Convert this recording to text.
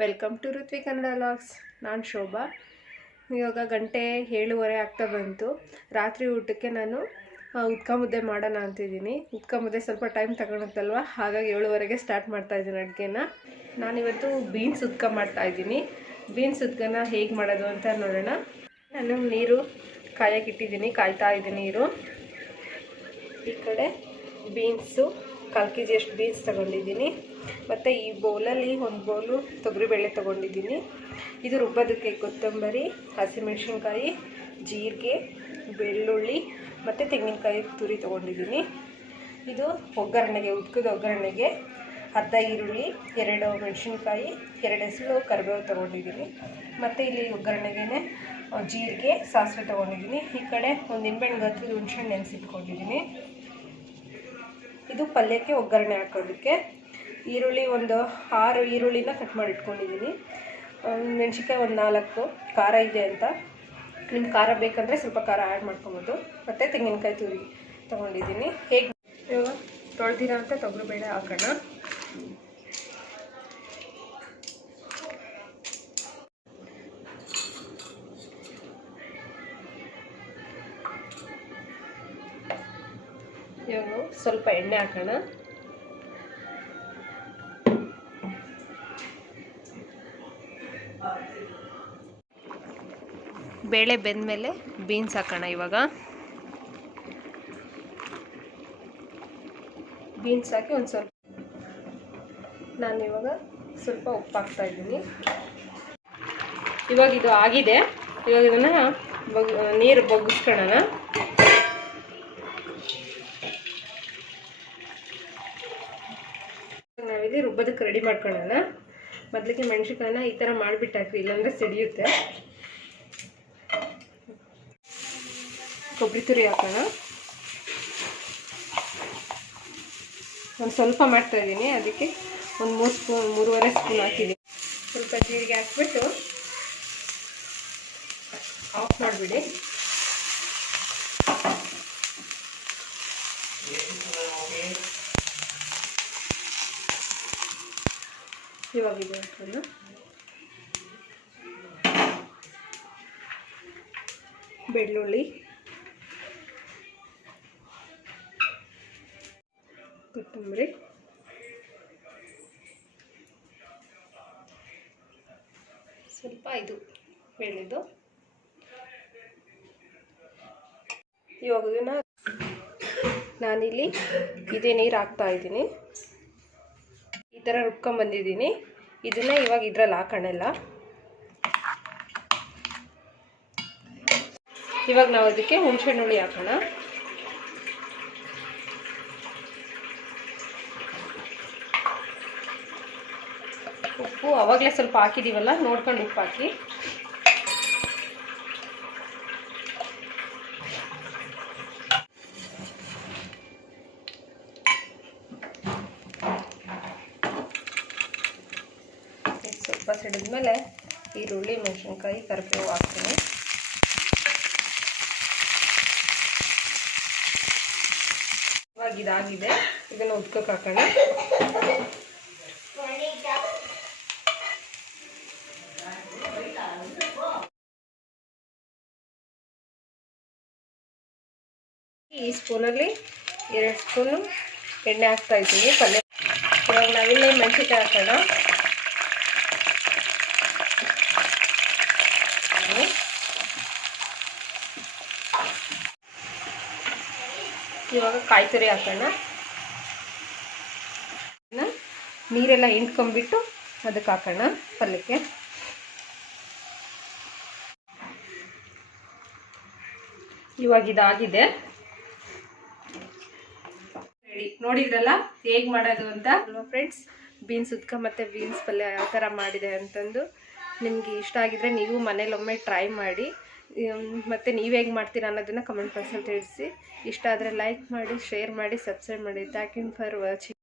Welcome to Ruthvi Kannada logs ನಾನು ಶೋಭಾ. ಇವಾಗ ಗಂಟೆ ಏಳುವರೆ ಆಗ್ತಾ ಬಂತು. ರಾತ್ರಿ ಊಟಕ್ಕೆ ನಾನು ಉದ್ಕ ಮುದ್ದೆ ಮಾಡೋಣ ಅಂತಿದ್ದೀನಿ. ಉದ್ಕ ಮುದ್ದೆ ಸ್ವಲ್ಪ ಟೈಮ್ ತಗೊಳುತ್ತಲ್ವ? ಹಾಗಾಗಿ ಏಳುವರೆಗೆ ಸ್ಟಾರ್ಟ್ ಮಾಡ್ತಾ ಇದ್ದೀನಿ ಅಡುಗೆನ. ನಾನಿವತ್ತು ಬೀನ್ಸ್ ಉದ್ಕ ಮಾಡ್ತಾ ಇದ್ದೀನಿ. ಬೀನ್ಸ್ ಉದ್ಕನ ಹೇಗೆ ಮಾಡೋದು ಅಂತ ನೋಡೋಣ. ನಾನು ನೀರು ಕಾಯಕ್ಕಿಟ್ಟಿದ್ದೀನಿ ಕಾಯ್ತಾ ಇದ್ದೀನಿ ನೀರು. ಈ ಕಡೆ ಬೀನ್ಸು ಕಾಲು ಕೆ ಜಿಯಷ್ಟು ಬೀನ್ಸ್ ತೊಗೊಂಡಿದ್ದೀನಿ. ಮತ್ತು ಈ ಬೌಲಲ್ಲಿ ಒಂದು ಬೌಲು ತೊಗರಿಬೇಳೆ ತೊಗೊಂಡಿದ್ದೀನಿ. ಇದು ರುಬ್ಬೋದಕ್ಕೆ ಕೊತ್ತಂಬರಿ, ಹಸಿಮೆಣಸಿನ್ಕಾಯಿ, ಜೀರಿಗೆ, ಬೆಳ್ಳುಳ್ಳಿ ಮತ್ತು ತೆಂಗಿನಕಾಯಿ ತುರಿ ತೊಗೊಂಡಿದ್ದೀನಿ. ಇದು ಒಗ್ಗರಣೆಗೆ, ಉದ್ಕದ ಒಗ್ಗರಣೆಗೆ ಅರ್ಧ ಈರುಳ್ಳಿ, ಎರಡು ಮೆಣಸಿನ್ಕಾಯಿ, ಎರಡು ಹೆಸರು ಕರಿಬೇವು ತೊಗೊಂಡಿದ್ದೀನಿ. ಮತ್ತು ಇಲ್ಲಿ ಒಗ್ಗರಣೆಗೆ ಜೀರಿಗೆ, ಸಾಸಿವೆ ತೊಗೊಂಡಿದ್ದೀನಿ. ಈ ಕಡೆ ಒಂದು ನಿಂಬೆಹಣ್ಣು ಗತ್ತದ ಹುಣ್ಸೆಹಣ್ಣು ನೆನೆಸಿಟ್ಕೊಂಡಿದ್ದೀನಿ. ಇದು ಪಲ್ಯಕ್ಕೆ ಒಗ್ಗರಣೆ ಹಾಕೋದಕ್ಕೆ. ಈರುಳ್ಳಿ ಒಂದು ಆರು ಈರುಳ್ಳಿನ ಕಟ್ ಮಾಡಿ ಇಟ್ಕೊಂಡಿದ್ದೀನಿ ಮೆಣಸಿನ್ಕಾಯಿ ಒಂದು ನಾಲ್ಕು, ಖಾರ ಇದೆ ಅಂತ. ನಿಮ್ಗೆ ಖಾರ ಬೇಕಂದರೆ ಸ್ವಲ್ಪ ಖಾರ ಆ್ಯಡ್ ಮಾಡ್ಕೊಬೋದು. ಮತ್ತು ತೆಂಗಿನಕಾಯಿ ತುರಿ ತೊಗೊಂಡಿದ್ದೀನಿ ಹೇಗೆ ತೊಳೆದಿರೋ ಅಂತ ತೊಗರಿಬೇಳೆ ಹಾಕೋಣ. ಇವಾಗ ಸ್ವಲ್ಪ ಎಣ್ಣೆ ಹಾಕೋಣ. ಬೇಳೆ ಬೆಂದಮೇಲೆ ಬೀನ್ಸ್ ಹಾಕೋಣ ಇವಾಗ. ಬೀನ್ಸ್ ಹಾಕಿ ಒಂದು ಸ್ವಲ್ಪ ನಾನು ಇವಾಗ ಸ್ವಲ್ಪ ಉಪ್ಪು ಹಾಕ್ತಾ ಇದ್ದೀನಿ. ಇವಾಗ ಇದು ಆಗಿದೆ. ಇವಾಗ ಇದನ್ನು ಬಗ್ ನೀರು ಬಗ್ಗಿಸ್ಕೊಳ್ಳೋಣ ನಾವಿಲ್ಲಿ ರುಬ್ಬೋದಕ್ಕೆ ರೆಡಿ ಮಾಡ್ಕೊಳ್ಳೋಣ. ಮೊದಲಿಗೆ ಮೆಣಸಿನ್ಕಾಯನ್ನ ಈ ಥರ ಮಾಡಿಬಿಟ್ಟು ಹಾಕ್ರಿ ಇಲ್ಲಾಂದರೆ ಸಿಡಿಯುತ್ತೆ. ಕೊಬ್ಬರಿ ತುರಿ ಹಾಕೋಣ. ಒಂದು ಸ್ವಲ್ಪ ಮಾಡ್ತಾ ಇದ್ದೀನಿ, ಅದಕ್ಕೆ ಒಂದು ಮೂರು ಸ್ಪೂನ್, ಮೂರುವರೆ ಸ್ಪೂನ್ ಹಾಕಿದ್ದೀನಿ. ಸ್ವಲ್ಪ ಜೀರಿಗೆ ಹಾಕ್ಬಿಟ್ಟು ಆಫ್ ಮಾಡಿಬಿಡಿ. ಇವಾಗ ಇದೆ ಅಂತಂದು. ಬೆಳ್ಳುಳ್ಳಿ. ಕೊತ್ತಂಬರಿ. ಸ್ವಲ್ಪ ಇದು ಬೆಳೆದು ಇವಾಗ ಇದನ್ನು ನಾನಿಲ್ಲಿ ಇದೇ ನೀರು ಹಾಕ್ತಾ ಇದ್ದೀನಿ. ಥರ ರುಬ್ಕೊಂಬಂದಿದ್ದೀನಿ ಇದನ್ನು ಇವಾಗ ಇದ್ರಲ್ಲಿ ಹಾಕೋಣಲ್ಲ. ಇವಾಗ ನಾವು ಅದಕ್ಕೆ ಹುಣಸೆಹಣ್ಣು ಹುಳಿ ಹಾಕೋಣ. ಉಪ್ಪು ಅವಾಗಲೇ ಸ್ವಲ್ಪ ಹಾಕಿದ್ದೀವಲ್ಲ ನೋಡ್ಕೊಂಡು ಉಪ್ಪು ಹಾಕಿ. ಇದು ಹಿಡಿದ್ಮೇಲೆ ಈರುಳ್ಳಿ, ಮೆಣಸಿನ್ಕಾಯಿ ಕರಿಬೇವು ಹಾಕ್ತೀನಿ. ಇವಾಗ ಇದಾಗಿದೆ. ಇದನ್ನು ಉದ್ಕೋಕೆ ಹಾಕೋಣ. ಈ ಸ್ಪೂನಲ್ಲಿ ಎರಡು ಸ್ಪೂನು ಎಣ್ಣೆ ಹಾಕ್ತಾ ಇದ್ದೀನಿ. ಪಲ್ಯ ಇವಾಗ ನಾವಿಲ್ಲಿ ಮೆಣಸಿನ್ಕಾಯಿ ಹಾಕೋಣ. ಇವಾಗ ಕಾಯಿ ತುರಿ ಹಾಕೋಣ ನೀರೆಲ್ಲ ಹಿಂಡ್ಕೊಂಬಿಟ್ಟು ಅದಕ್ಕೆ ಹಾಕೋಣ ಪಲ್ಯಕ್ಕೆ. ಇವಾಗ ಇದಾಗಿದೆ. ರೆಡಿ. ನೋಡಿದ್ರಲ್ಲ ಹೇಗೆ ಮಾಡೋದು ಅಂತ? ಫ್ರೆಂಡ್ಸ್ ಬೀನ್ಸ್ ಉದ್ಕ ಮತ್ತು ಬೀನ್ಸ್ ಪಲ್ಯ ಯಾವ ಥರ ಮಾಡಿದೆ ಅಂತಂದು ನಿಮಗೆ ಇಷ್ಟ ಆಗಿದ್ರೆ ನೀವು ಮನೇಲಿ ಒಮ್ಮೆ ಟ್ರೈ ಮಾಡಿ. ಮತ್ತು ನೀವು ಹೇಗೆ ಮಾಡ್ತೀರಾ ಅನ್ನೋದನ್ನು ಕಮೆಂಟ್ ಬಾಕ್ಸಲ್ಲಿ ತಿಳಿಸಿ. ಇಷ್ಟ ಆದರೆ ಲೈಕ್ ಮಾಡಿ ಶೇರ್ ಮಾಡಿ ಸಬ್ಸ್ಕ್ರೈಬ್ ಮಾಡಿ. Thank you for watching